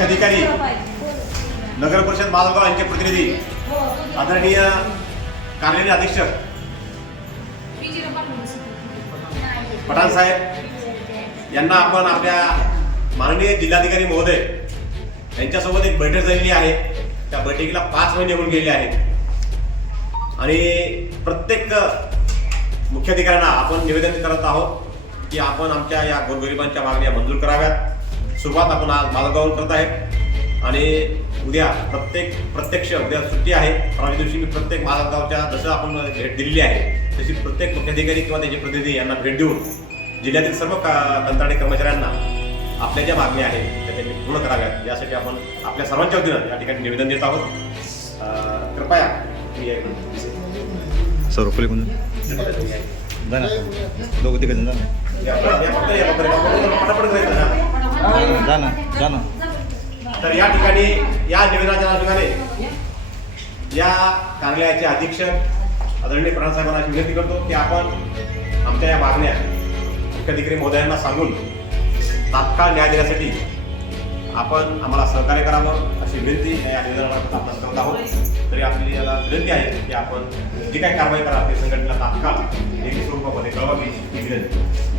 मुख्याधिकारी नगर परिषद माजलगाव यांचे प्रतिनिधी आदरणीय कार्यालय अधीक्षक पठाण साहेब यांना आपण आपल्या माननीय जिल्हाधिकारी महोदय यांच्यासोबत एक बैठक झालेली आहे। त्या बैठकीला 5 महिने होऊन गेले आहेत आणि प्रत्येक मुख्याधिकाऱ्यांना आपण निवेदन करत आहोत की आपण आमच्या या गोरगरिबांच्या मागण्या मंजूर कराव्यात। सुरुवात आपण आज माजलगावहून करत आहे आणि उद्या प्रत्यक्ष उद्या सुट्टी आहे। परवा दिवशी मी प्रत्येक माजलगावच्या जसं आपण भेट दिलेली आहे तशी प्रत्येक मुख्याधिकारी किंवा त्याचे प्रतिनिधी यांना भेट देऊन जिल्ह्यातील सर्व कंत्राटी कर्मचाऱ्यांना आपल्या ज्या मागण्या आहेत त्या त्यांनी पूर्ण कराव्यात यासाठी आपण आपल्या सर्वांच्या वतीनं या ठिकाणी निवेदन देत आहोत। कृपया सर्वपल्ली कोण जाना दोघं तिकडे जाना तर या ठिकाणी या निवेदनाच्या अनुषंगाने या कार्यालयाचे अधीक्षक आदरणीय पठाण साहेबांना विनंती करतो की आपण आमच्या या मागण्या मुख्याधिकारी महोदयांना सांगून तात्काळ न्याय देण्यासाठी आपण आम्हाला सहकार्य करावं अशी विनंती या निवेदनाला आपण करत आहोत। तरी आपली याला विनंती आहे की आपण जी काही कारवाई करा ते संघटनेला तात्काळ लेखी स्वरूपामध्ये कळवावी ही विनंती।